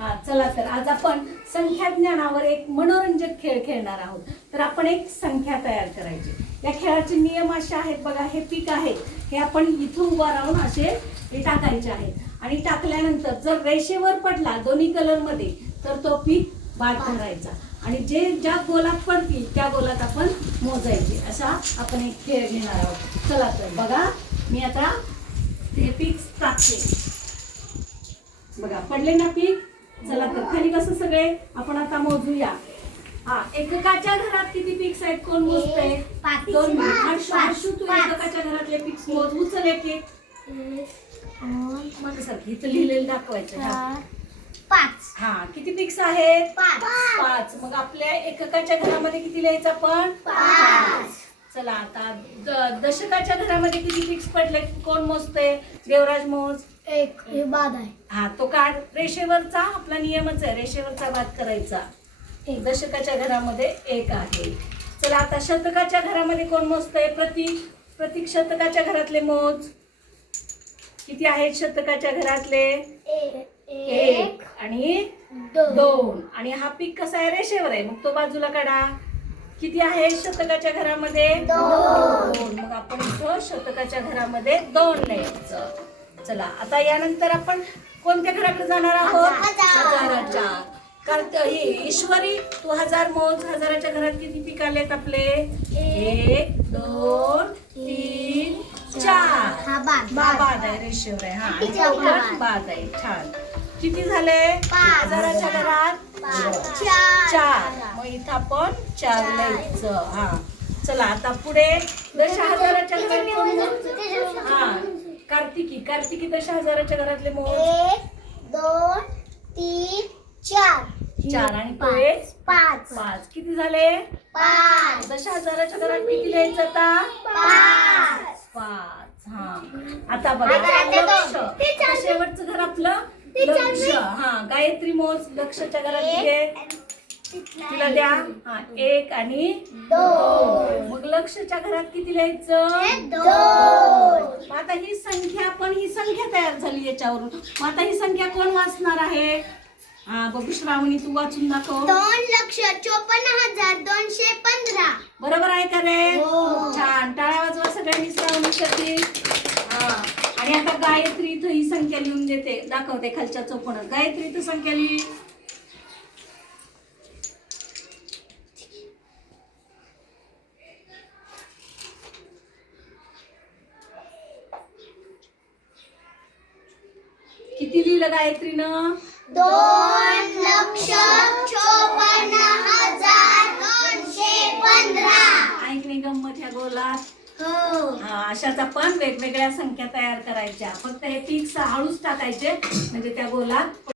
हा चला तर आज आपण संख्या ज्ञानावर एक मनोरंजक खेळ खेळणार आहोत. तर आपण एक संख्या तयार करायची. या खेळाचे नियम असे आहेत बघा. हे पीक आहे हे आपण इथून उभा राहून असे हे टाकायचे आहेत आणि टाकल्यानंतर जर रेषेवर पडला दोन्ही कलर मध्ये तर तो पीक बाद धरायचा आणि जे ज्या गोलात पडतील त्या गोलात आपण मोजायचे. असा आपण एक खेळ घेणार आहोत. चला तर बघा मी आता हे पीक टाकते. बघा पडले ना पीक. चला तर खाली बसा सगळे. आपण आता मोजूया. हा एककाच्या घरात किती पिक्स आहेत कोण मोजते? 2 मिनिट. हर्षू तू एककाच्या घरातले पिक्स मोज. उचल एक एक. इथं लिहिलेलं दाखवायचं. 5. हा किती पिक्स आहेत? 5. मग आपल्या एककाच्या घरामध्ये किती लिहायचं आपण? 5. चला आता दशकाच्या घरामध्ये किती पिक्स पडले कोण मोजते? देवराज मोज. 1. हे बाद आहे. हा तो काढ. रेषेवरचा आपला नियमच आहे रेषेवरचा बाद करायचा. दशकाच्या घरामध्ये 1 आहे. चला आता शतकाच्या घरामध्ये कोण मोजतंय? प्रतीक शतकाच्या घरातले मोज. किती आहेत शतकाच्या घरातले? 1 आणि 2. आणि हा पीक कसा आहे? रेषेवर आहे. मग तो बाजूला काढा. किती आहे शतकाच्या घरामध्ये? 2. मग आपण इथं शतकाच्या घरामध्ये 2 लिहायचं. चला आता यानंतर आपण कोणत्या घराकडे जाणार आहोत? हजाराच्या. कारण ईश्वरी तू 1000 मोज. हजाराच्या घरात किती पीक आलेत आपले? 1 2 3 4. बाद आहे रेषेवर आहे. हा बाद आहे. छान. किती झाले? हजाराच्या घरात 4. मग इथं आपण 4 लिहायचं. हा चला आता पुढे 10,000च्या घरात हा कार्तिकी 10,000च्या घरातले मोज. 1 2 3 4 आणि पुढे 5. किती झाले? 5. 10,000च्या घरात किती लिहायचं आता? 5. हा आता बघा लक्ष. शेवटचं घर आपलं लक्ष. हा गायत्री मोज. लक्षच्या घरात किती आहे? तिला द्या. हा 1 आणि 2. मग लक्षच्या घरात किती लिहायचं? 2. आता ही संख्या तयार झाली याच्यावरून. मग आता ही संख्या कोण वाचणार आहे? हा बघू श्रावणी तू वाचून दाखव. 2,54,215. बरोबर आहे का रे? छान. टाळ्या वाजवा सगळ्यांनी श्रावणीसाठी. हा आणि आता गायत्री इथं ही संख्या लिहून देते. दाखवते खालच्या चौकोनात. गायत्री इथं संख्या लिही. किती लिहिलं गायत्रीनं? 2,54,215. ऐकणे गंमत ह्या गोलात. अशाच आपण वेगवेगळ्या संख्या तयार करायच्या. फक्त हे पीक हळूच टाकायचे म्हणजे त्या गोलात